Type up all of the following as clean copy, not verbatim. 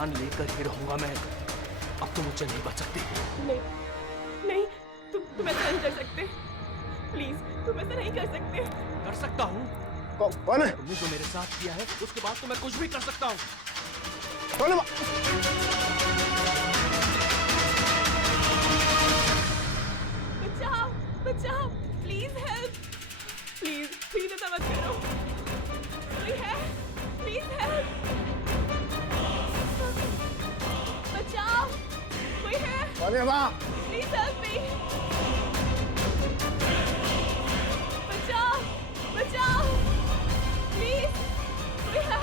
जान लेकर ही रहूंगा मैं। अब तुम मुझसे नहीं बच सकती। नहीं नहीं, तुम ऐसा नहीं कर सकते। प्लीज, तुम ऐसा नहीं कर सकते। कर सकता हूँ। कौन है? तुमने जो मेरे साथ किया है उसके बाद तो मैं कुछ भी कर सकता हूँ। कौन है? बचाओ बचाओ, प्लीज हेल्प, प्लीज ऐसा मत करो। कोई है? प्लीज हेल्प, बचाओ, कोई है? कौन है वहाँ? प्लीज हेल्प मी, बचाओ बचाओ, प्लीज, कोई है?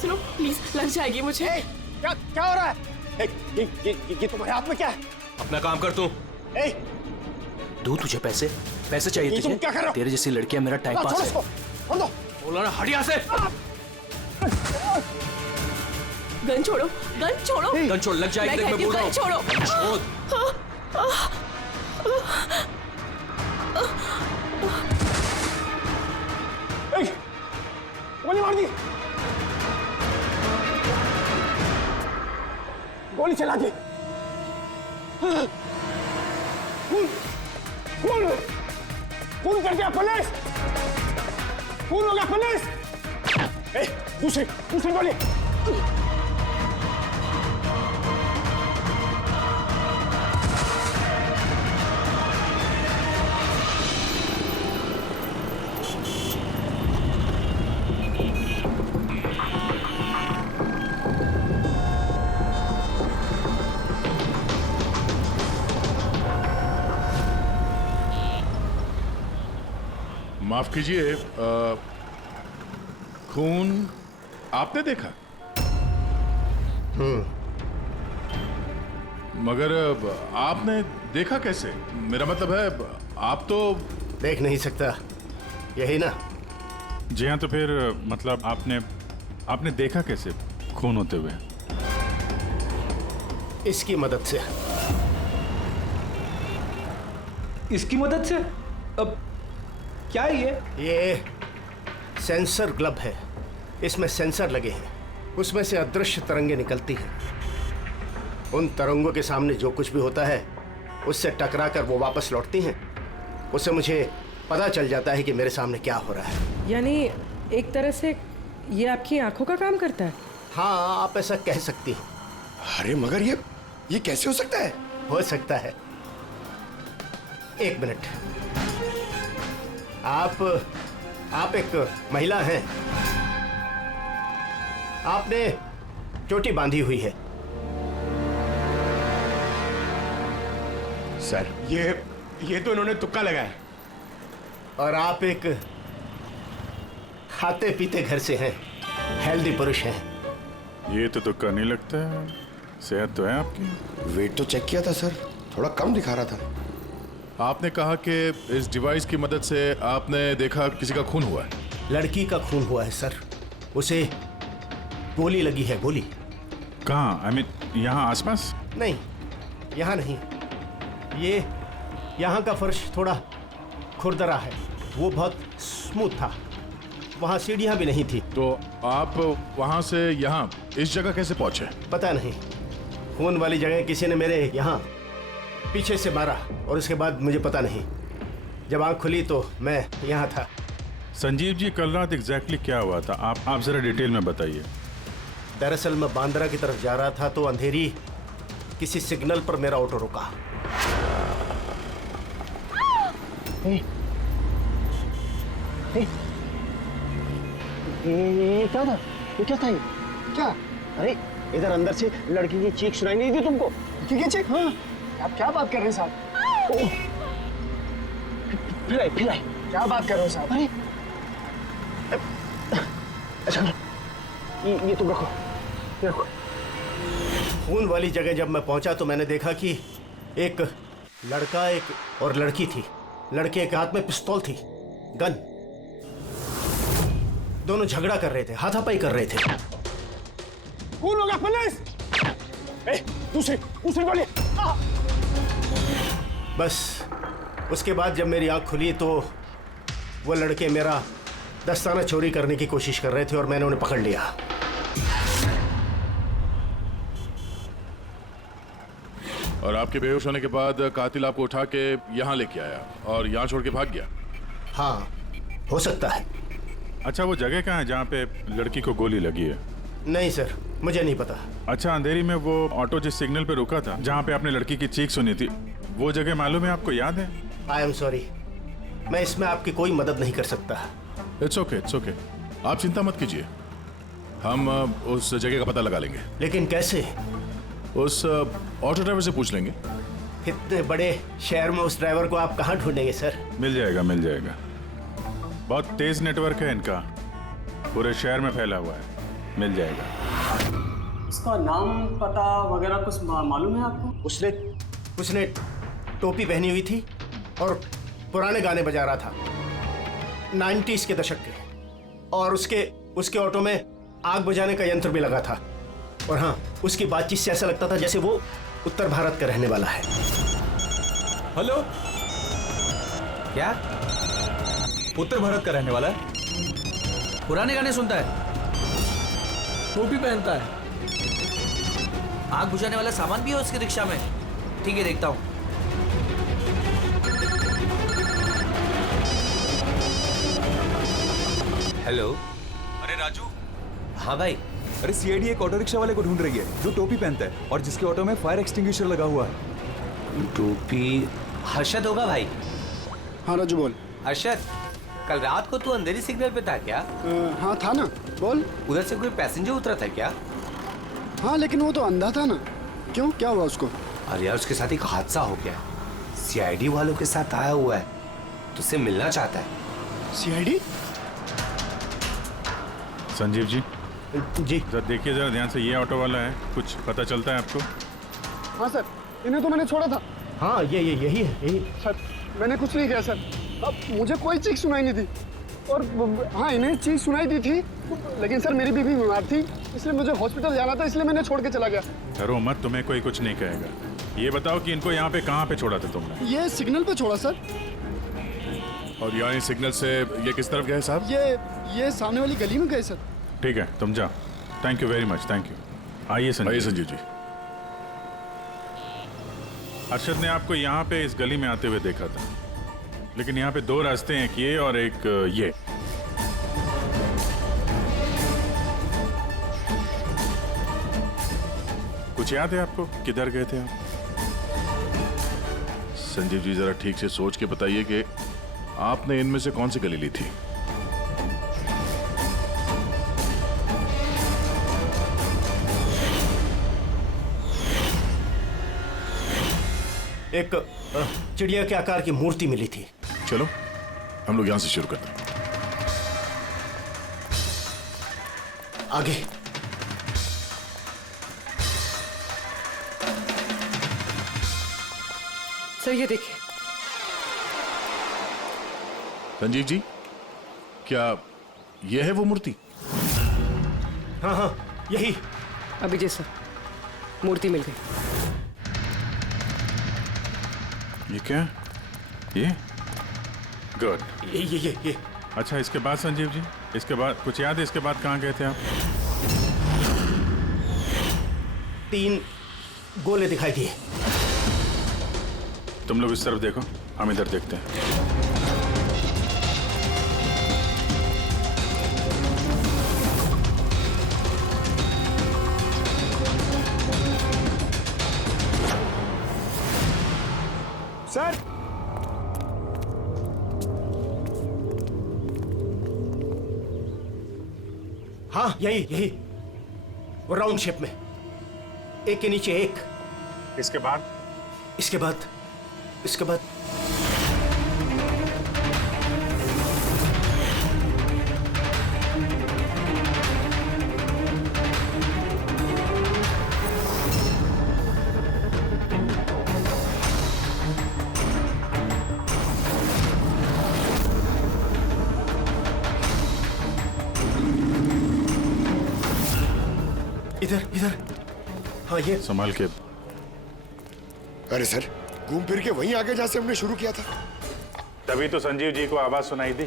सुनो प्लीज, लग जाएगी मुझे। क्या हो रहा है? ये तुम्हारे हाथ में क्या है? अपना काम कर तू। दू तुझे पैसे चाहिए तुझे? तुम क्या कर रहे हो? तेरे जैसी लड़कियां मेरा टाइम पास है। छोड़ दो। बोला ना, हट यहाँ से। गन छोड़ो, गन छोड़ो। गन छोड़, लग जाएगी। मैं बोल रहा हूँ, छोड़ो। गोली मार दी, गोली चला दी। खून कर दिया पुलिस, खून हो गया पुलिस। दूसरी गोली। माफ कीजिए, खून आपने देखा? मगर आपने देखा कैसे? मेरा मतलब है, आप तो देख नहीं सकता, यही ना? जी हाँ, तो फिर मतलब आपने देखा कैसे खून होते हुए? इसकी मदद से। इसकी मदद से? अब क्या है ये सेंसर ग्लब है, इसमें सेंसर लगे हैं, उसमें से अदृश्य तरंगें निकलती हैं। उन तरंगों के सामने जो कुछ भी होता है उससे टकरा कर वो वापस लौटती हैं। उससे मुझे पता चल जाता है कि मेरे सामने क्या हो रहा है। यानी एक तरह से ये आपकी आंखों का काम करता है? हाँ, आप ऐसा कह सकती हैं। अरे मगर ये कैसे हो सकता है? हो सकता है। एक मिनट, आप एक महिला हैं, आपने चोटी बांधी हुई है। सर, ये तो इन्होंने तुक्का लगाया। और आप एक खाते पीते घर से हैं, हेल्दी पुरुष हैं। ये तो तुक्का नहीं लगता है, सेहत तो है आपकी। वेट तो चेक किया था सर, थोड़ा कम दिखा रहा था। आपने कहा कि इस डिवाइस की मदद से आपने देखा किसी का खून हुआ है। लड़की का खून हुआ है सर, उसे गोली लगी है, गोली। कहाँ? आई मीन यहाँ आसपास? नहीं, यहाँ नहीं, ये यहाँ का फर्श थोड़ा खुरदरा है, वो बहुत स्मूथ था, वहाँ सीढ़ियाँ भी नहीं थी। तो आप वहाँ से यहाँ इस जगह कैसे पहुँचे? पता नहीं, खून वाली जगह किसी ने मेरे यहाँ पीछे से मारा और उसके बाद मुझे पता नहीं। जब आँख खुली तो मैं यहाँ था। संजीव जी, कल रात एग्जैक्टली क्या हुआ था? आप जरा डिटेल में बताइए। दरअसल मैं बांद्रा की तरफ जा रहा था तो अंधेरी किसी सिग्नल पर मेरा ऑटो रुका। ये क्या था? ये क्या था? क्या? अरे इधर अंदर से लड़की की चीख सुनाई नहीं दी तुमको? ठीक है चीख? हाँ। आप क्या बात कर रहे हैं साहब? फिर आई क्या बात कर रहे हो साहब? अरे अच्छा, ये तुम रखो, ये रखो। खून वाली जगह जब मैं पहुंचा तो मैंने देखा कि एक लड़का और लड़की थी। लड़के के हाथ में पिस्तौल थी, गन। दोनों झगड़ा कर रहे थे, हाथापाई कर रहे थे। खून होगा पुलिस! दूसरी गोली! बस उसके बाद जब मेरी आंख खुली तो वो लड़के मेरा दस्ताना चोरी करने की कोशिश कर रहे थे और मैंने उन्हें पकड़ लिया। और आपके बेहोश होने के बाद कातिल आपको उठा के यहाँ लेके आया और यहाँ छोड़ के भाग गया। हाँ, हो सकता है। अच्छा, वो जगह कहाँ है जहाँ पे लड़की को गोली लगी है? नहीं सर, मुझे नहीं पता। अच्छा, अंधेरी में वो ऑटो जिस सिग्नल पे रुका था, जहाँ पे आपने लड़की की चीख सुनी थी, वो जगह मालूम है आपको? याद है? आई एम सॉरी, मैं इसमें आपकी कोई मदद नहीं कर सकता। It's okay, it's okay. आप चिंता मत कीजिए, हम उस जगह का पता लगा लेंगे। लेकिन कैसे? उस ऑटो ड्राइवर से पूछ लेंगे। इतने बड़े शहर में उस ड्राइवर को आप कहाँ ढूंढेंगे सर? मिल जाएगा, मिल जाएगा। बहुत तेज नेटवर्क है इनका, पूरे शहर में फैला हुआ है, मिल जाएगा। इसका नाम पता वगैरह कुछ मालूम है आपको? उसने टोपी पहनी हुई थी और पुराने गाने बजा रहा था, 90s के दशक के, और उसके ऑटो में आग बुझाने का यंत्र भी लगा था। और हाँ, उसकी बातचीत से ऐसा लगता था जैसे वो उत्तर भारत का रहने वाला है। हेलो, क्या? उत्तर भारत का रहने वाला है? पुराने गाने सुनता है, टोपी पहनता है। आग बुझाने वाला सामान भी है उसकी रिक्शा में। ठीक है, देखता हूँ। हेलो। अरे राजू। हाँ भाई। अरे सीआईडी एक ऑटो रिक्शा वाले को ढूंढ रही है जो टोपी पहनता है और जिसके ऑटो में फायर एक्सटिंग्विशर लगा हुआ है। टोपी हर्षद होगा भाई। हाँ राजू बोल। हर्षद, कल रात को तू अंधेरी सिग्नल पे था क्या? हाँ था ना, बोल। उधर से कोई पैसेंजर उतरा था क्या? हाँ, लेकिन वो तो अंधा था ना। क्यों, क्या हुआ उसको? अरे यार, उसके साथ एक हादसा हो गया। सीआईडी वालों के साथ आया हुआ है, तुझसे मिलना चाहता है। सीआईडी? संजीव जी, जी जरा देखिए, जरा ध्यान से। ये ऑटो वाला है, कुछ पता चलता है आपको? हाँ सर, इन्हें तो मैंने छोड़ा था। हाँ, यही है, यही। सर, मैंने कुछ नहीं किया सर। अब मुझे कोई चीख सुनाई नहीं थी। और हाँ, इन्हें चीख सुनाई दी थी, लेकिन सर मेरी बीवी बीमार थी, इसलिए मुझे हॉस्पिटल जाना था, इसलिए मैंने छोड़ के चला गया। डरो मत, तुम्हें कोई कुछ नहीं कहेगा। ये बताओ कि इनको यहाँ पे कहाँ पे छोड़ा था तुमने? ये सिग्नल पे छोड़ा सर। और यहाँ सिग्नल से ये किस तरफ गए साहब? ये सामने वाली गली में गए सर। ठीक है, तुम जाओ। Thank you very much, thank you. आइए संजीव जी। अरशद ने आपको यहाँ पे इस गली में आते हुए देखा था, लेकिन यहाँ पे दो रास्ते हैं, एक ये और एक ये। कुछ याद है आपको, किधर गए थे आप? संजीव जी, जरा ठीक से सोच के बताइए कि आपने इनमें से कौन सी गली ली थी? एक चिड़िया के आकार की मूर्ति मिली थी। चलो हम लोग यहां से शुरू करते हैं। आगे। सर ये देखिए। संजीव जी, क्या यह है वो मूर्ति? हाँ, यही। अभी जैसा मूर्ति मिल गई। ये क्या? ये गुड। ये अच्छा, इसके बाद संजीव जी, इसके बाद कुछ याद है? इसके बाद कहाँ गए थे आप? 3 गोले दिखाई दिए। तुम लोग इस तरफ देखो, हम इधर देखते हैं। सर, हाँ, यही वो राउंड शेप में, एक के नीचे एक। इसके बाद इधर। हाँ, ये संभाल के। अरे सर, घूम फिर के वहीं आगे जहाँ से हमने शुरू किया था। तभी तो संजीव जी को आवाज सुनाई दी।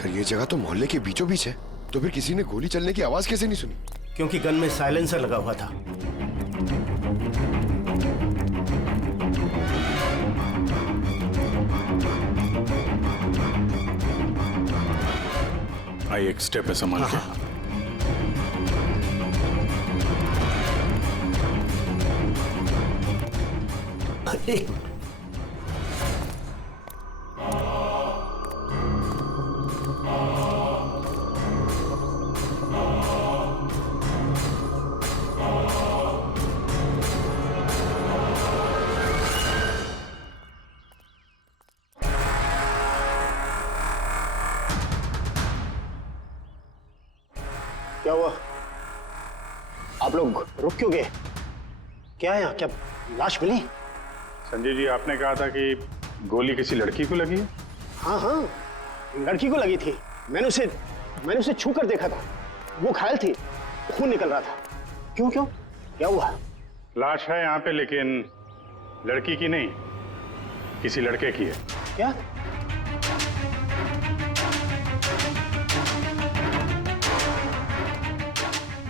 सर ये जगह तो मोहल्ले के बीचों बीच है, तो फिर किसी ने गोली चलने की आवाज कैसे नहीं सुनी? क्योंकि गन में साइलेंसर लगा हुआ था। आई एक स्टेप है, संभाल के। एक क्या हुआ? आप लोग रुक क्यों गए? क्या है यहाँ? क्या लाश मिली? संजय जी, आपने कहा था कि गोली किसी लड़की को लगी है। हाँ हाँ, लड़की को लगी थी। मैंने उसे छू कर देखा था। वो घायल थी, खून निकल रहा था। क्यों क्यों? क्या हुआ? लाश है यहाँ पे, लेकिन लड़की की नहीं, किसी लड़के की है। क्या?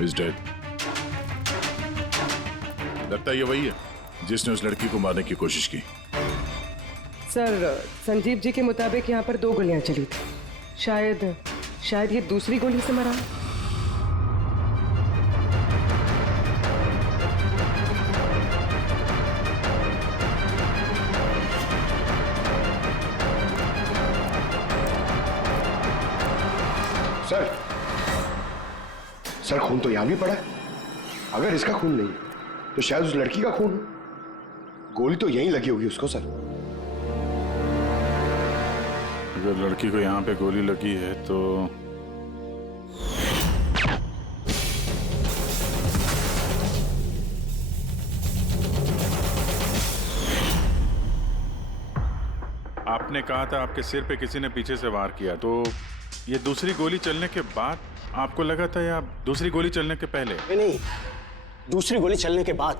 Is dead. लगता है ये वही है जिसने उस लड़की को मारने की कोशिश की। सर, संजीव जी के मुताबिक यहाँ पर 2 गोलियां चली थी। शायद ये दूसरी गोली से मरा। सर खून तो यहां भी पड़ा है। अगर इसका खून नहीं तो शायद उस लड़की का खून। गोली तो यहीं लगी होगी उसको सर। अगर लड़की को यहाँ पे गोली लगी है तो आपने कहा था आपके सिर पे किसी ने पीछे से वार किया, तो ये दूसरी गोली चलने के बाद आपको लगा था या दूसरी गोली चलने के पहले? नहीं, दूसरी गोली चलने के बाद।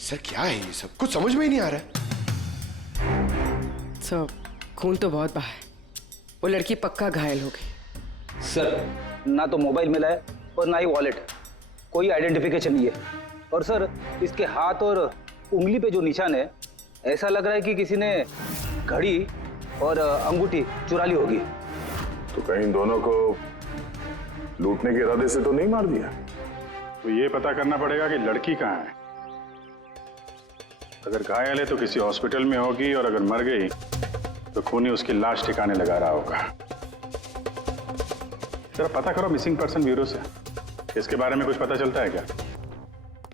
सर क्या है ये सब? कुछ समझ में ही नहीं आ रहा है। सर, खून तो बहुत बहा है। वो लड़की पक्का घायल हो गई। सर, ना तो मोबाइल मिला है और ना ही वॉलेट। कोई आइडेंटिफिकेशन नहीं है। और सर, इसके हाथ और उंगली पे जो निशान है, ऐसा लग रहा है कि किसी ने घड़ी और अंगूठी चुरा ली होगी। तो कहीं दोनों को लूटने के इरादे से तो नहीं मार दिया? तो ये पता करना पड़ेगा कि लड़की कहाँ है। अगर घायल है तो किसी हॉस्पिटल में होगी, और अगर मर गई तो खूनी उसकी लाश ठिकाने लगा रहा होगा। जरा पता करो मिसिंग पर्सन ब्यूरो से, इसके बारे में कुछ पता चलता है क्या?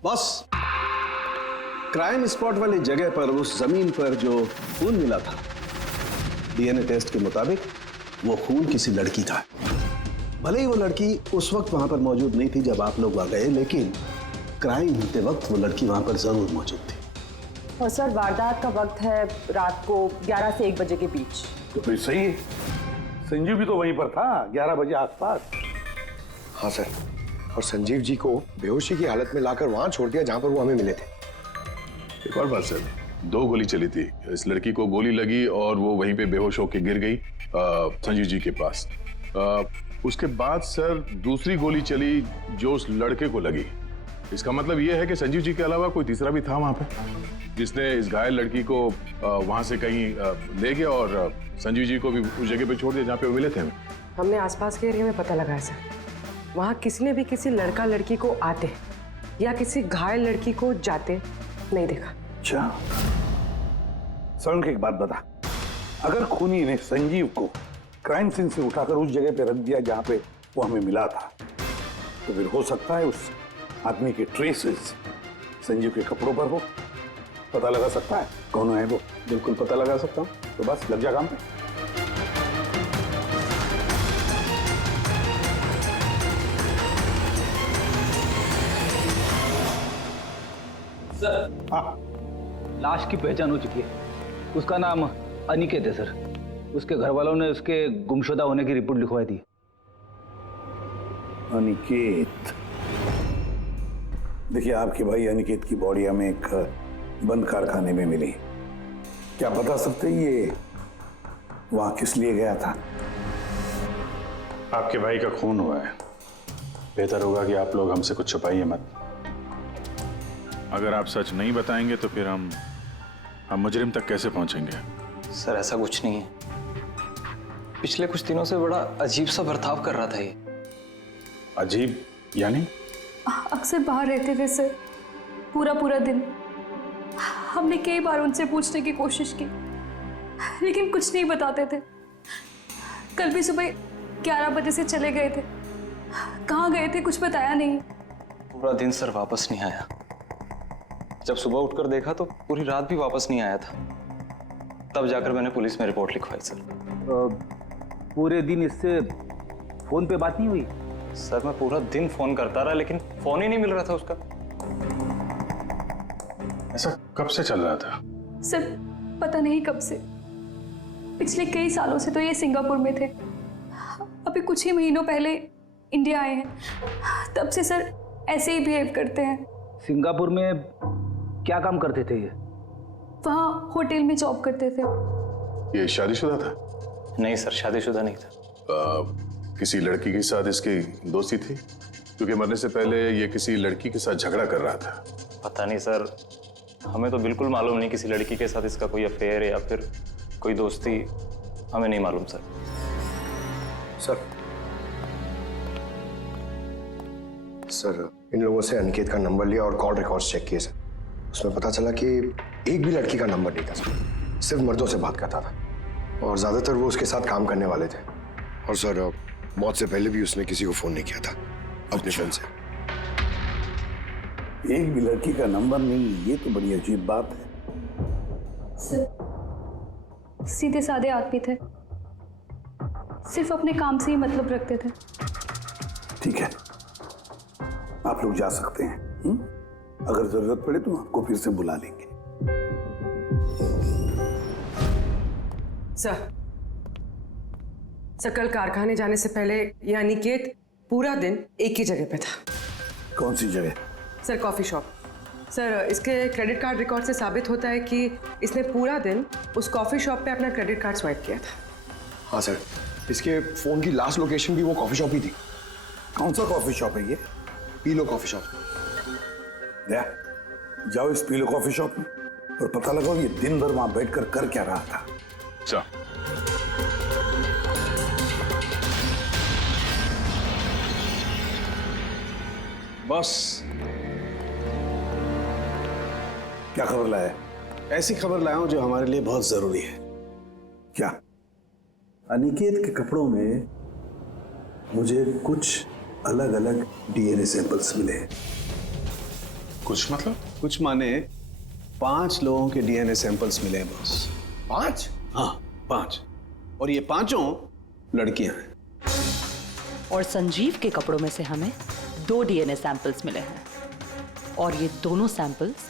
बस क्राइम स्पॉट वाली जगह पर उस जमीन पर जो खून मिला था, डीएनए टेस्ट के मुताबिक वो खून किसी लड़की का है। भले ही वो लड़की उस वक्त वहां पर मौजूद नहीं थी जब आप लोग वहां गए, लेकिन क्राइम होते वक्त वो लड़की वहां पर जरूर मौजूद थी। और सर, वारदात का वक्त है रात को 11 से 1 बजे के बीच। तो फिर सही है, संजीव भी तो वहीं पर था 11 बजे आसपास। हाँ सर, और संजीव जी को बेहोशी की हालत में लाकर वहां छोड़ दिया जहां पर वो हमें मिले थे। एक और बात सर, 2 गोली चली थी। इस लड़की को गोली लगी और वो वहीं पे बेहोश होकर गिर गई संजीव जी के पास। उसके बाद सर दूसरी गोली चली जो उस लड़के को लगी। इसका मतलब ये है कि संजीव जी के अलावा कोई तीसरा भी था वहां पे, जिसने इस घायल लड़की को वहां से कहीं ले गया और संजीव जी को भी उस जगह पे छोड़ दिया जहाँ पे वो मिले थे। हमने आसपास के एरिया में पता लगाया सर। वहाँ किसी ने भी किसी लड़का लड़की को आते या किसी घायल लड़की को जाते नहीं देखा। अच्छा, सर एक बात बता, अगर खूनी ने संजीव को क्राइम सीन से उठाकर उस जगह पे रख दिया जहां पे वो हमें मिला था, तो फिर हो सकता है उस आदमी के ट्रेसेस संजीव के कपड़ों पर हो। पता लगा सकता है कौन है वो? बिल्कुल पता लगा सकता हूँ। तो बस लग जा काम पे। सर, हाँ, लाश की पहचान हो चुकी है। उसका नाम अनिकेत है सर। उसके घर वालों ने उसके गुमशुदा होने की रिपोर्ट लिखवाई थी। अनिकेत, देखिए आपके भाई अनिकेत की बॉडी हमें एक बंद कारखाने में मिली। क्या बता सकते ये वहां किस लिए गया था? आपके भाई का खून हुआ है। बेहतर होगा कि आप लोग हमसे कुछ छुपाइए मत। अगर आप सच नहीं बताएंगे तो फिर हम मुजरिम तक कैसे पहुंचेंगे? सर ऐसा कुछ नहीं है। पिछले कुछ दिनों से बड़ा अजीब सा बर्ताव कर रहा था ये। अजीब यानी? अक्सर बाहर रहते थे सर, पूरा दिन। हमने कई बार उनसे पूछने की कोशिश की, लेकिन कुछ नहीं बताते थे। कल भी सुबह 11 बजे से चले गए थे। कहाँ गए थे कुछ बताया नहीं। पूरा दिन सर वापस नहीं आया। जब सुबह उठकर देखा तो पूरी रात भी वापस नहीं आया था। तब जाकर मैंने पुलिस में रिपोर्ट लिखवाई सर। पूरे दिन इससे फोन पे बात नहीं हुई? सर मैं पूरा दिन फोन करता रहा, लेकिन फोन ही नहीं मिल रहा था उसका। ऐसा कब से चल रहा था? सर पता नहीं कब से। पिछले कई सालों से तो ये सिंगापुर में थे। अभी कुछ ही महीनों पहले इंडिया आए हैं। तब से सर ऐसे ही बिहेव करते हैं। सिंगापुर में क्या काम करते थे ये? वहाँ होटल में जॉब करते थे। ये शादीशुदा था? नहीं सर, शादीशुदा नहीं था। किसी लड़की के साथ इसकी दोस्ती थी? क्योंकि मरने से पहले ये किसी लड़की के साथ झगड़ा कर रहा था। पता नहीं सर, हमें तो बिल्कुल मालूम नहीं किसी लड़की के साथ इसका कोई अफेयर या फिर कोई दोस्ती। हमें नहीं मालूम सर। सर इन लोगों से अनिकेत का नंबर लिया और कॉल रिकॉर्ड्स चेक किए सर। उसमें पता चला कि एक भी लड़की का नंबर नहीं था सर। सिर्फ मर्दों से बात करता था और ज्यादातर वो उसके साथ काम करने वाले थे। और सर मौत से पहले भी उसने किसी को फोन नहीं किया था अपने फोन से। एक भी लड़की का नंबर नहीं, ये तो बड़ी अजीब बात है। सर सीधे साधे आदमी थे, सिर्फ अपने काम से ही मतलब रखते थे। ठीक है, आप लोग जा सकते हैं। अगर जरूरत पड़े तो आपको फिर से बुला लेंगे। सर कल कारखाने जाने से पहले ये अनिकेत पूरा दिन एक ही जगह पे था। कौन सी जगह? Sir coffee shop. सर इसके क्रेडिट कार्ड रिकॉर्ड से साबित होता है कि इसने पूरा दिन उस कॉफी शॉप पे अपना क्रेडिट कार्ड स्वाइप किया था। हाँ सर, इसके फोन की लास्ट लोकेशन भी वो कॉफी शॉप ही थी। कौन सा कॉफी शॉप है ये? पीलो कॉफी शॉप। जाओ इस पीलो कॉफी शॉप में और पता लगाओ ये दिन भर वहां बैठकर कर क्या रहा था। अच्छा। बॉस, क्या खबर लाया? ऐसी खबर लाया हूं जो हमारे लिए बहुत जरूरी है। क्या? अनिकेत के कपड़ों में मुझे कुछ अलग अलग डीएनए सैंपल्स मिले। कुछ मतलब? कुछ माने 5 लोगों के डीएनए सैंपल्स मिले हैं बॉस। 5? हाँ 5। और ये 5 लड़कियां हैं। और संजीव के कपड़ों में से हमें 2 डीएनए सैंपल्स मिले हैं और ये दोनों सैंपल्स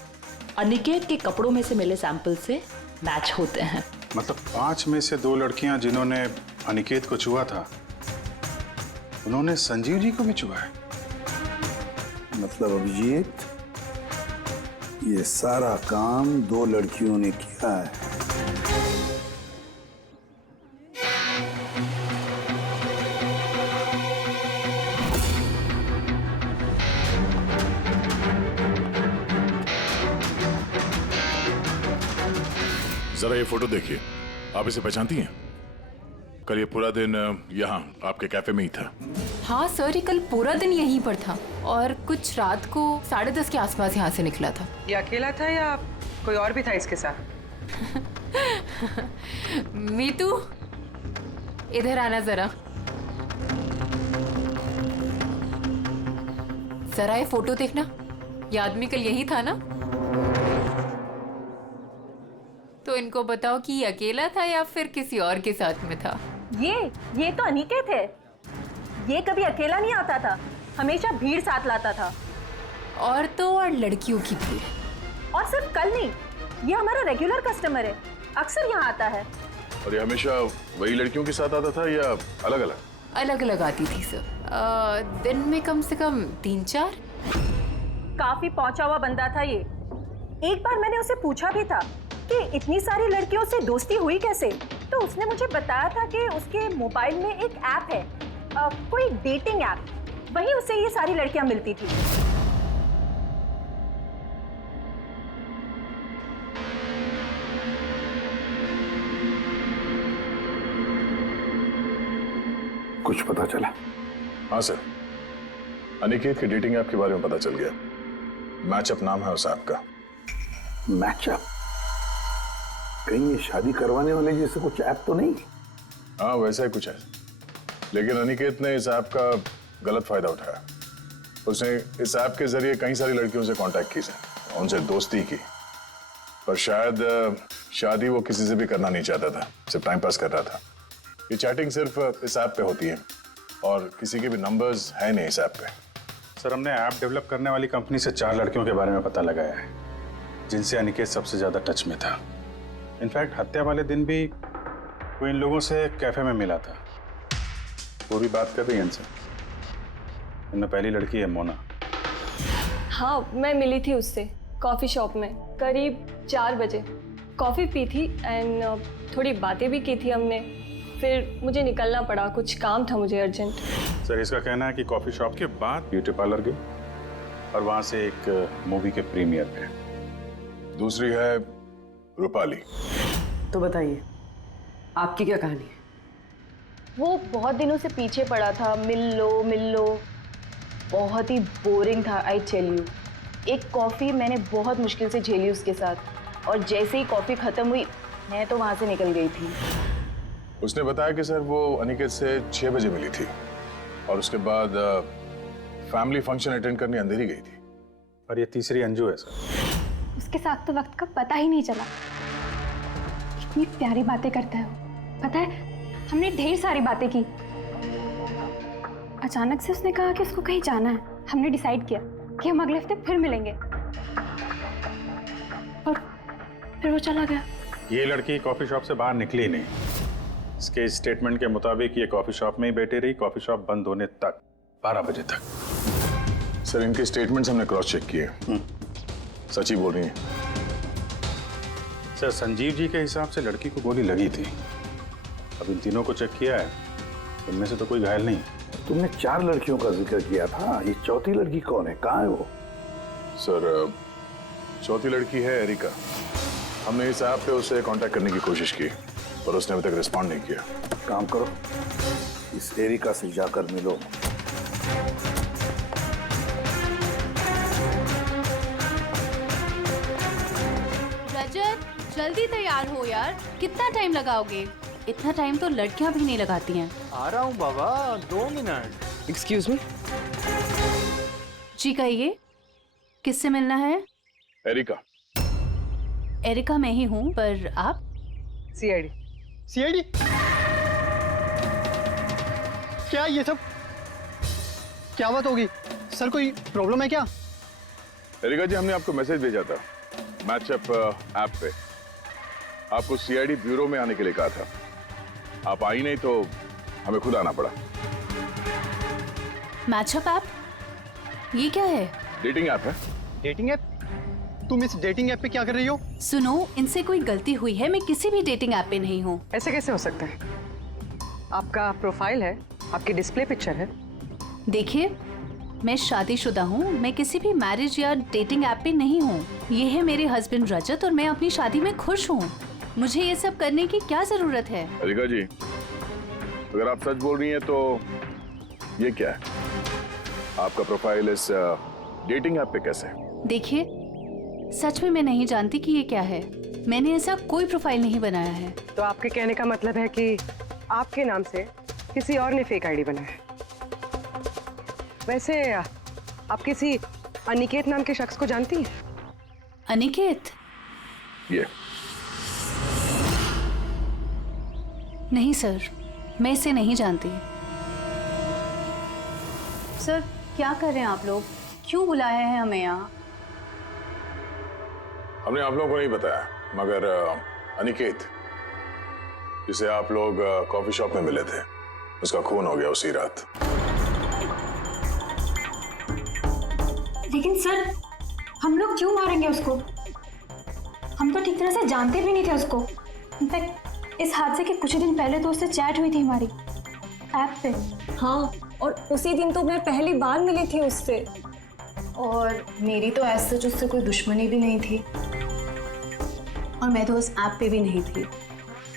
अनिकेत के कपड़ों में से मिले सैंपल से मैच होते हैं। मतलब 5 में से 2 लड़कियां जिन्होंने अनिकेत को छुआ था, उन्होंने संजीव जी को भी छुआ है। मतलब अभिजीत, ये सारा काम 2 लड़कियों ने किया है। जरा ये फोटो देखिए, आप इसे पहचानती हैं? कल ये पूरा दिन यहाँ आपके कैफे में ही था। हाँ सर, ये कल पूरा दिन यहीं पर था और कुछ रात को 10:30 के आसपास यहाँ से निकला था। ये अकेला था या कोई और भी था इसके साथ? मीतू, इधर आना जरा। जरा ये फोटो देखना, ये आदमी कल यही था ना? तो इनको बताओ कि ये अकेला था या फिर किसी और के साथ में था। ये तो अनिकेत है। ये कभी अकेला नहीं आता था, हमेशा भीड़ साथ लाता था। औरतों और लड़कियों की भीड़। और सिर्फ कल नहीं, ये हमारा रेगुलर कस्टमर है, अक्सर यहाँ आता है। और ये हमेशा वही लड़कियों के साथ आता था या अलग अलग? अलग अलग आती थी सर। दिन में कम से कम 3-4। काफी पहुंचा हुआ बंदा था ये। एक बार मैंने उसे पूछा भी था कि इतनी सारी लड़कियों से दोस्ती हुई कैसे, तो उसने मुझे बताया था कि उसके मोबाइल में एक ऐप है, कोई डेटिंग ऐप, वहीं उसे ये सारी लड़कियां मिलती थी। कुछ पता चला? हाँ सर, अनिकेत के डेटिंग ऐप के बारे में पता चल गया। मैचअप नाम है उस ऐप का। मैचअप? कहीं ये शादी करवाने वाले जैसे कुछ ऐप तो नहीं? हाँ वैसा ही कुछ है, लेकिन अनिकेत ने इस ऐप का गलत फायदा उठाया। उसने इस ऐप के जरिए कई सारी लड़कियों से कांटेक्ट की, उनसे दोस्ती की, पर शायद शादी वो किसी से भी करना नहीं चाहता था, सिर्फ टाइम पास कर रहा था। ये चैटिंग सिर्फ इस ऐप पे होती है और किसी के भी नंबर्स है नहीं इस ऐप पे। सर, हमने ऐप डेवलप करने वाली कंपनी से 4 लड़कियों के बारे में पता लगाया है जिनसे अनिकेत सबसे ज्यादा टच में था। इनफैक्ट हत्या वाले दिन भी वो इन लोगों से कैफे में मिला था। वो भी बात कर रही है इनसे। इनमें पहली लड़की है मोना। हाँ, मैं मिली थी उससे कॉफ़ी शॉप में करीब 4 बजे। कॉफ़ी पी थी एंड थोड़ी बातें भी की थी हमने। फिर मुझे निकलना पड़ा, कुछ काम था मुझे अर्जेंट। सर, इसका कहना है कि कॉफी शॉप के बाद ब्यूटी पार्लर गई और वहां से एक मूवी के प्रीमियर पे। दूसरी है रूपाली। तो बताइए, आपकी क्या कहानी है? वो बहुत दिनों से पीछे पड़ा था, मिल लो। बहुत ही बोरिंग था, आई टेल यू। एक कॉफ़ी मैंने बहुत मुश्किल से झेली उसके साथ, और जैसे ही कॉफ़ी ख़त्म हुई मैं तो वहाँ से निकल गई थी। उसने बताया कि सर वो अनिकेत से 6 बजे मिली थी और उसके बाद फैमिली फंक्शन अटेंड करने अंधेरी गई थी। और ये तीसरी अंजू है सर। उसके साथ तो वक्त का पता ही नहीं चला। इतनी प्यारी बातें करता है वो। पता है, हमने ढेर सारी बातें की। अचानक से उसने कहा कि उसको कहीं जाना है। हमने डिसाइड किया कि हम अगले हफ्ते फिर मिलेंगे, और फिर वो चला गया। ये लड़की कॉफी शॉप से बाहर निकली ही नहीं। इसके स्टेटमेंट के मुताबिक ये कॉफी शॉप में ही बैठी रही, कॉफी शॉप बंद होने तक, 12 बजे तक। सर, इनके स्टेटमेंट्स हमने क्रॉस चेक किए, सच ही बोल रही हैं। सर, संजीव जी के हिसाब से लड़की को गोली लगी थी। अब इन तीनों को चेक किया है, उनमें से तो कोई घायल नहीं। तुमने 4 लड़कियों का जिक्र किया था, ये चौथी लड़की कौन है? कहाँ है वो? सर, चौथी लड़की है एरिका। हमने इस ऐप पे उससे कांटेक्ट करने की कोशिश की पर उसने अभी तक रिस्पॉन्ड नहीं किया। काम करो, इस एरिका से जाकर मिलो। रजत, जल्दी तैयार हो यार, कितना टाइम लगाओगे? इतना टाइम तो लड़कियां भी नहीं लगाती हैं। आ रहा हूँ बाबा, 2 मिनट। Excuse me. जी कहिए, किससे मिलना है? एरिका। एरिका मैं ही हूँ, पर आप? सीआईडी। सीआईडी? क्या ये सब? क्या बात होगी सर, कोई प्रॉब्लम है क्या? एरिका जी, हमने आपको मैसेज भेजा था मैचअप ऐप पे। आपको सीआईडी ब्यूरो में आने के लिए कहा था। आप आई नहीं तो हमें खुद आना पड़ा। Matchup app? ये क्या है? डेटिंग ऐप है। Dating app? तुम इस डेटिंग ऐप पे क्या कर रही हो? सुनो, इनसे कोई गलती हुई है, मैं किसी भी डेटिंग ऐप पे नहीं हूँ। ऐसे कैसे हो सकता है? आपका प्रोफाइल है, आपकी डिस्प्ले पिक्चर है। देखिए, मैं शादीशुदा हूँ, मैं किसी भी मैरिज या डेटिंग ऐप पे नहीं हूँ। ये है मेरे हस्बैंड रजत और मैं अपनी शादी में खुश हूँ। मुझे ये सब करने की क्या जरूरत है? एरिका जी, अगर आप सच बोल रही हैं तो ये क्या है? आपका प्रोफाइल इस डेटिंग ऐप पे कैसे? देखिए, सच में मैं नहीं जानती कि ये क्या है। मैंने ऐसा कोई प्रोफाइल नहीं बनाया है। तो आपके कहने का मतलब है कि आपके नाम से किसी और ने फेक आईडी बनाया है। वैसे आप किसी अनिकेत नाम के शख्स को जानती हैं? अनिकेत? ये नहीं सर, मैं इसे नहीं जानती। सर, क्या कर रहे हैं आप लोग? क्यों बुलाया है हमें यहाँ? हमने आप लोगों को नहीं बताया, मगर अनिकेत, जिसे आप लोग कॉफी शॉप में मिले थे, उसका खून हो गया उसी रात। लेकिन सर, हम लोग क्यों मारेंगे उसको? हम तो ठीक तरह से जानते भी नहीं थे उसको। इनफैक्ट इस हादसे के कुछ दिन पहले तो उससे चैट हुई थी हमारी ऐप पे। हाँ, और उसी दिन तो मैं पहली बार मिली थी उससे। और मेरी तो ऐसे सच उससे कोई दुश्मनी भी नहीं थी। और मैं तो उस ऐप पे भी नहीं थी,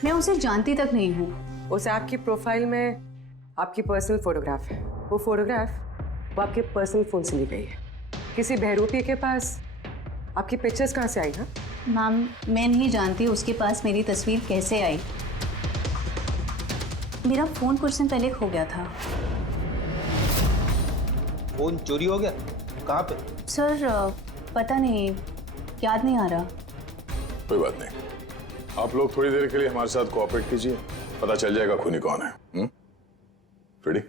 मैं उसे जानती तक नहीं हूँ। उस ऐप की प्रोफाइल में आपकी पर्सनल फोटोग्राफ है। वो फोटोग्राफ वो आपके पर्सनल फोन से ली गई है। किसी बहरूपी के पास आपकी पिक्चर्स कहाँ से आई? हाँ मैम, मैं नहीं जानती उसके पास मेरी तस्वीर कैसे आई। मेरा फोन कुछ दिन पहले खो गया था। फोन चोरी हो गया? कहाँ पे? सर पता नहीं, याद नहीं आ रहा। कोई बात नहीं, आप लोग थोड़ी देर के लिए हमारे साथ कोऑपरेट कीजिए, पता चल जाएगा खूनी कौन है। रेडी?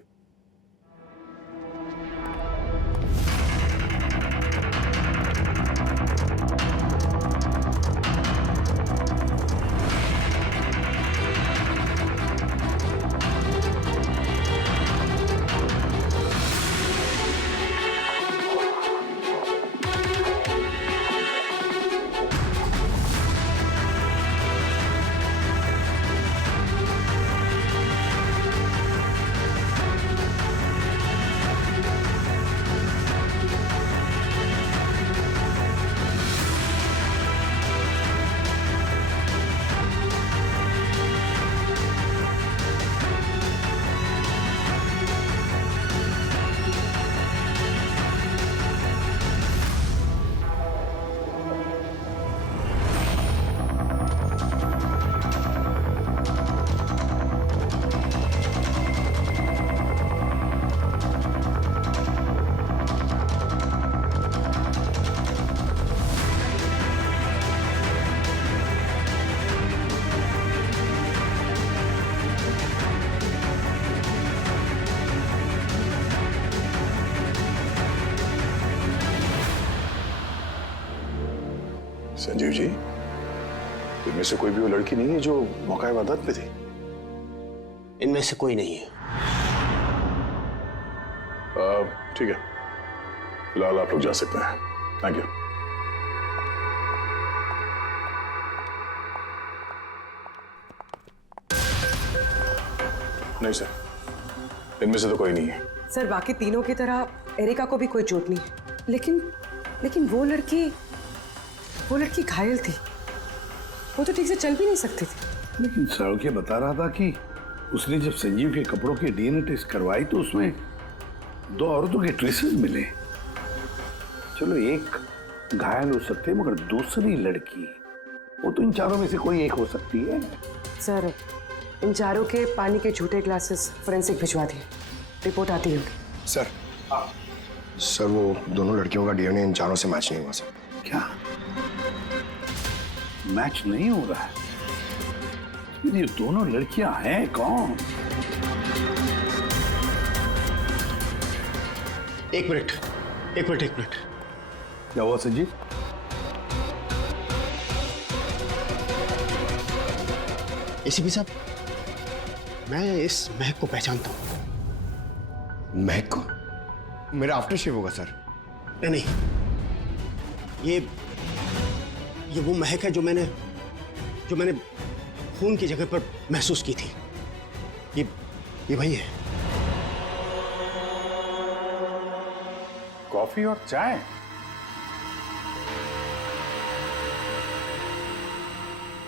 संजीव जी, इनमें से कोई भी वो लड़की नहीं है जो मौका वारदात पे थी? इनमें से कोई नहीं है। ठीक है, फिलहाल आप लोग जा सकते हैं। Thank you. नहीं सर, इनमें से तो कोई नहीं है। सर, बाकी तीनों की तरह एरिका को भी कोई चोट नहीं है, लेकिन वो लड़की घायल थी। वो तो ठीक से चल भी नहीं सकती थी। लेकिन सरोके बता रहा था कि उसने जब संजीव के कपड़ों के डीएनए टेस्ट करवाई तो उसमें 2 औरतों के ट्रेसेस मिले। चलो एक घायल हो सकते, मगर दूसरी लड़की, वो तो इन चारों में से कोई एक हो सकती है। सर, इन चारों के पानी के झूठे ग्लासेस फोरेंसिक भिजवा दिए, रिपोर्ट आती होगी। सर वो दोनों लड़कियों का डीएनए इन चारों से मैच नहीं हुआ सर। क्या मैच नहीं हो रहा है? ये दोनों लड़कियां हैं कौन? एक मिनट। क्या हुआ संजीव? एसीपी साहब, मैं इस महक को पहचानता हूं। महक को? मेरा आफ्टर शेव होगा सर। नहीं, ये वो महक है जो मैंने खून की जगह पर महसूस की थी। ये वही है। कॉफी और चाय?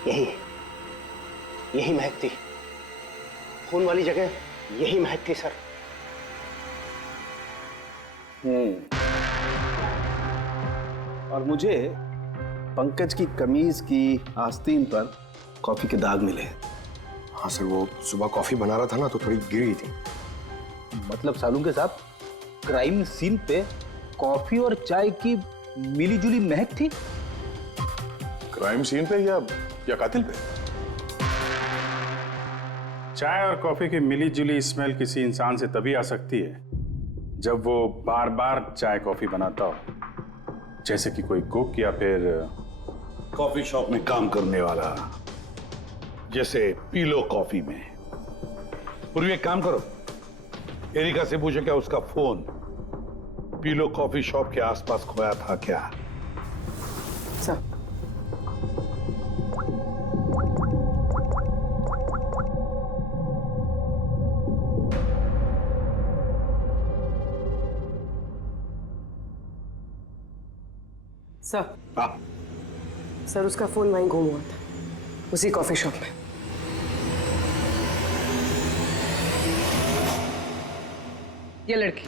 यही महक थी। खून वाली जगह यही महक थी सर। और मुझे पंकज की कमीज की आस्तीन पर कॉफी के दाग मिले। हाँ सर, वो सुबह कॉफी बना रहा था ना, तो थोड़ी गिर गई थी। मतलब सालू के साथ क्राइम सीन पे कॉफी और चाय की मिलीजुली महक थी? क्राइम सीन पे या कातिल पे? चाय और कॉफी की मिली जुली स्मेल किसी इंसान से तभी आ सकती है जब वो बार बार चाय कॉफी बनाता हो, जैसे कि कोई कुक या फिर कॉफी शॉप में काम करने वाला, जैसे पीलो कॉफी में। पूर्वी एक काम करो, एरिका से पूछो क्या उसका फोन पीलो कॉफी शॉप के आसपास खोया था क्या? सर, सर हाँ सर उसका फोन वहीं गुम हुआ था, उसी कॉफी शॉप में। ये लड़की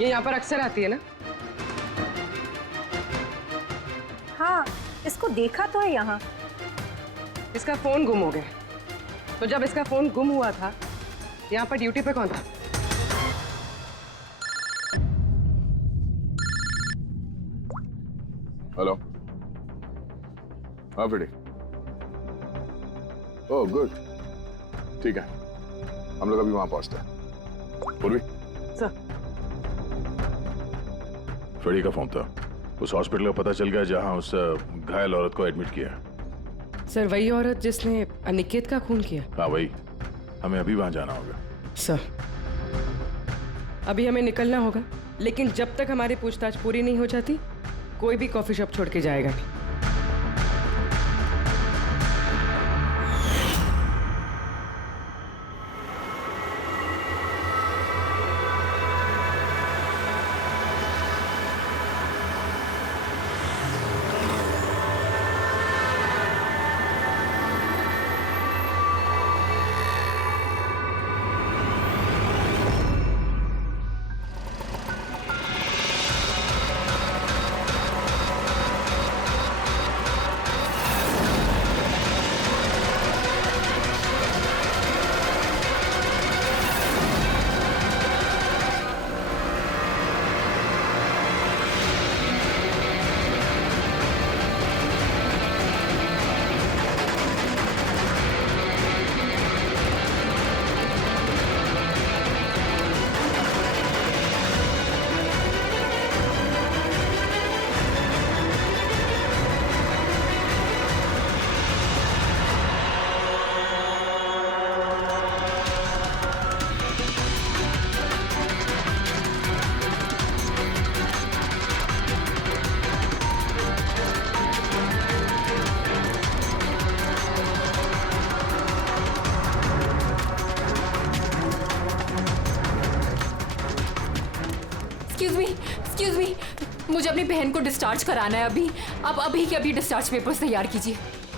ये यहाँ पर अक्सर आती है ना? हाँ, इसको देखा तो है यहाँ। इसका फोन गुम हो गया, तो जब इसका फोन गुम हुआ था यहाँ पर ड्यूटी पे कौन था? हेलो। हाँ फ्रेडी। ओह गुड, ठीक है, हम लोग अभी वहां पहुंचते हैं। पूर्वी सर। फ्रेडी का फोन था, उस हॉस्पिटल का पता चल गया जहां उस घायल औरत को एडमिट किया। सर वही औरत जिसने अनिकेत का खून किया? हाँ वही, हमें अभी वहां जाना होगा। सर अभी हमें निकलना होगा, लेकिन जब तक हमारी पूछताछ पूरी नहीं हो जाती कोई भी कॉफी शॉप छोड़ के जाएगा नहीं। एक्सक्यूज मी, मुझे अपनी बहन को डिस्चार्ज कराना है अभी। आप अभी के अभी डिस्चार्ज पेपर्स तैयार कीजिए।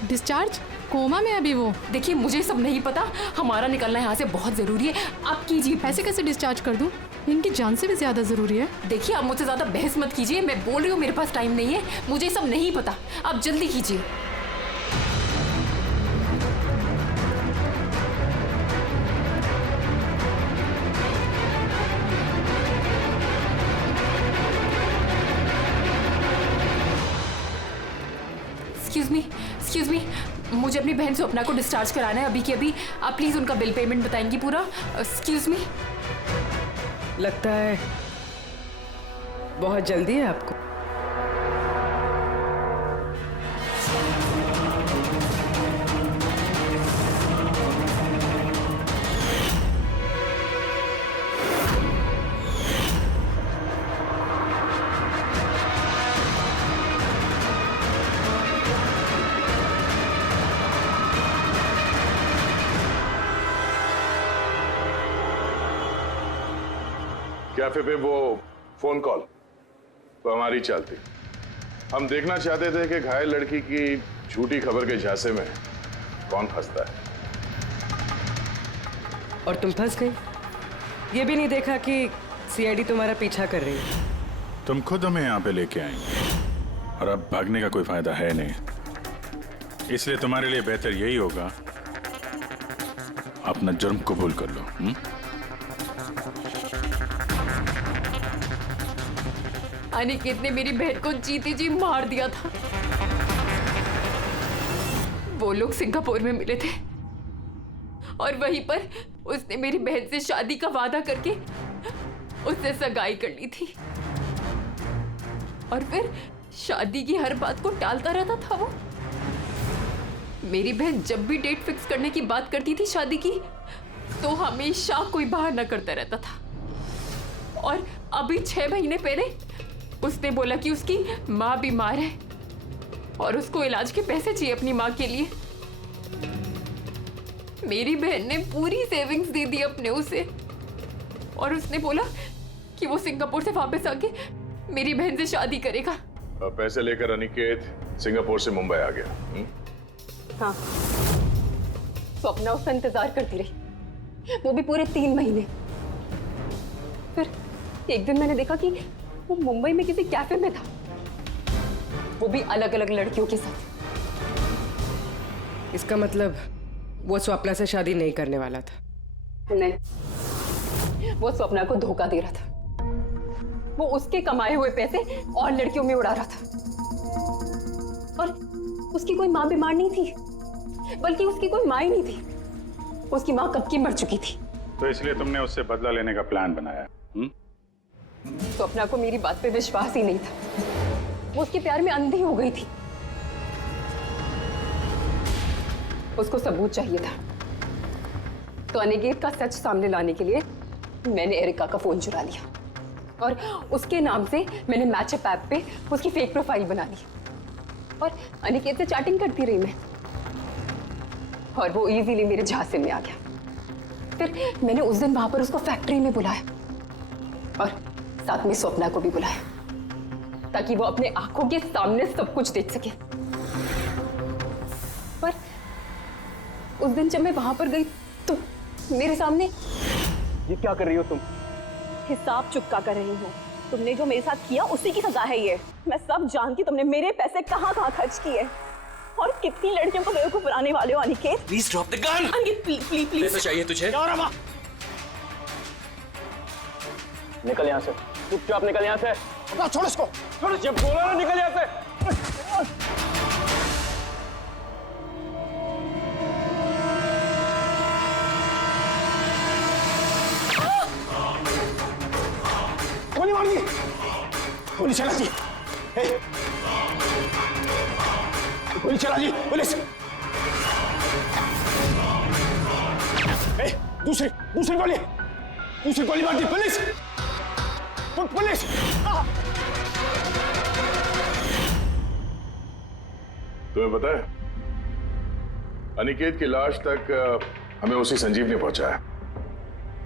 डिस्चार्ज? कोमा में अभी वो? देखिए मुझे सब नहीं पता, हमारा निकलना यहाँ से बहुत जरूरी है, आप कीजिए। ऐसे कैसे डिस्चार्ज कर दूं? इनकी जान से भी ज्यादा जरूरी है। देखिए आप मुझसे ज्यादा बहस मत कीजिए, मैं बोल रही हूँ मेरे पास टाइम नहीं है, मुझे सब नहीं पता, आप जल्दी कीजिए। एक्सक्यूज मी, मुझे अपनी बहन स्वप्ना को डिस्चार्ज कराना है अभी के अभी। आप प्लीज उनका बिल पेमेंट बताएंगी पूरा। Excuse me. लगता है बहुत जल्दी है आपको। कैफे पे वो फोन कॉल तो हमारी चलती। हम देखना चाहते थे कि घायल लड़की की झूठी खबर के झांसे में कौन फंसता है। और तुम फंस गई। ये भी नहीं देखा कि सीआईडी तुम्हारा पीछा कर रही है। तुम खुद हमें यहाँ पे लेके आएंगे और अब भागने का कोई फायदा है नहीं, इसलिए तुम्हारे लिए बेहतर यही होगा अपना जुर्म कबूल कर लो। अनिकेत ने मेरी बहन को जीते जी मार दिया था। वो लोग सिंगापुर में मिले थे और वहीं पर उसने मेरी बहन से शादी का वादा करके उससे सगाई कर ली थी और फिर शादी की हर बात को टालता रहता था वो। मेरी बहन जब भी डेट फिक्स करने की बात करती थी शादी की तो हमेशा कोई बहाना करता रहता था। और अभी 6 महीने पहले उसने बोला कि उसकी माँ बीमार है और उसको इलाज के पैसे चाहिए अपनी माँ के लिए। मेरी बहन ने पूरी सेविंग्स दे दी अपने उसे और उसने बोला कि वो सिंगापुर से वापस आके मेरी बहन से शादी करेगा। पैसे लेकर अनिकेत सिंगापुर से मुंबई आ गया। हाँ, स्वप्ना उसका इंतजार करती रही, वो भी पूरे 3 महीने। फिर एक दिन मैंने देखा कि वो मुंबई में किसी कैफे में था, वो भी अलग अलग लड़कियों के साथ। इसका मतलब वो स्वप्ना से शादी नहीं करने वाला था? नहीं, वो स्वप्ना को धोखा दे रहा था। वो उसके कमाए हुए पैसे और लड़कियों में उड़ा रहा था। और उसकी कोई माँ बीमार नहीं थी, बल्कि उसकी कोई माँ ही नहीं थी। उसकी माँ कब की मर चुकी थी। तो इसलिए तुमने उससे बदला लेने का प्लान बनाया? स्वप्ना को मेरी बात पे विश्वास ही नहीं था, वो उसके प्यार में अंधी हो गई थी। उसको सबूत चाहिए था, तो अनिकेत का सच सामने लाने के लिए मैंने एरिका का फोन चुरा लिया और उसके नाम से मैंने मैचअप ऐप पे उसकी फेक प्रोफाइल बना ली और अनिकेत से चैटिंग करती रही मैं, और वो इजीली मेरे झांसे में आ गया। फिर मैंने उस दिन वहां पर उसको फैक्ट्री में बुलाया और साथ में स्वप्ना को भी बुलाया, ताकि वो अपने आंखों के सामने सब कुछ देख सके। पर उस दिन जब मैं वहां पर गई तो मेरे सामने। ये क्या कर रही हो तुम? हिसाब चुका कर रही हूँ। तुमने जो मेरे साथ किया उसी की सजा है ये। मैं सब जानती, तुमने मेरे पैसे कहाँ कहाँ खर्च किए और कितनी लड़कियों को बेवकूफ बनाने वाले हो Aniket. Please drop the gun. Aniket please please please. पैसा चाहिए तुझे? निकल यहाँ से, चुपचाप निकल यहाँ से। छोड़ इसको, छोड़, जब बोला ना निकल यहाँ से। गोली मार दी, गोली चला दी, गोली चला दी पुलिस। दूसरी गोली मार दी पुलिस, पुलिस। तुम्हें पता है, अनिकेत की लाश तक हमें उसी संजीव ने पहुंचाया।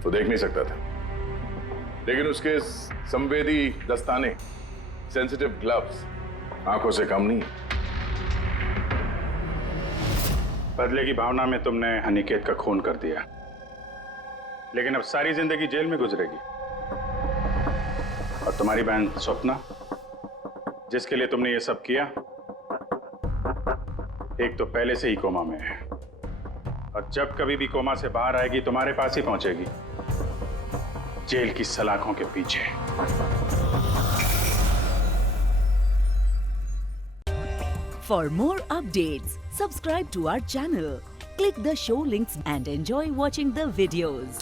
तो देख नहीं सकता था, लेकिन उसके संवेदी दस्ताने, सेंसिटिव ग्लव्स, आंखों से कम नहीं। बदले की भावना में तुमने अनिकेत का खून कर दिया, लेकिन अब सारी जिंदगी जेल में गुजरेगी। और तुम्हारी बहन स्वप्ना, जिसके लिए तुमने ये सब किया, एक तो पहले से ही कोमा में है, और जब कभी भी कोमा से बाहर आएगी तुम्हारे पास ही पहुंचेगी, जेल की सलाखों के पीछे। For more updates, subscribe to our channel, click the show links and enjoy watching the videos.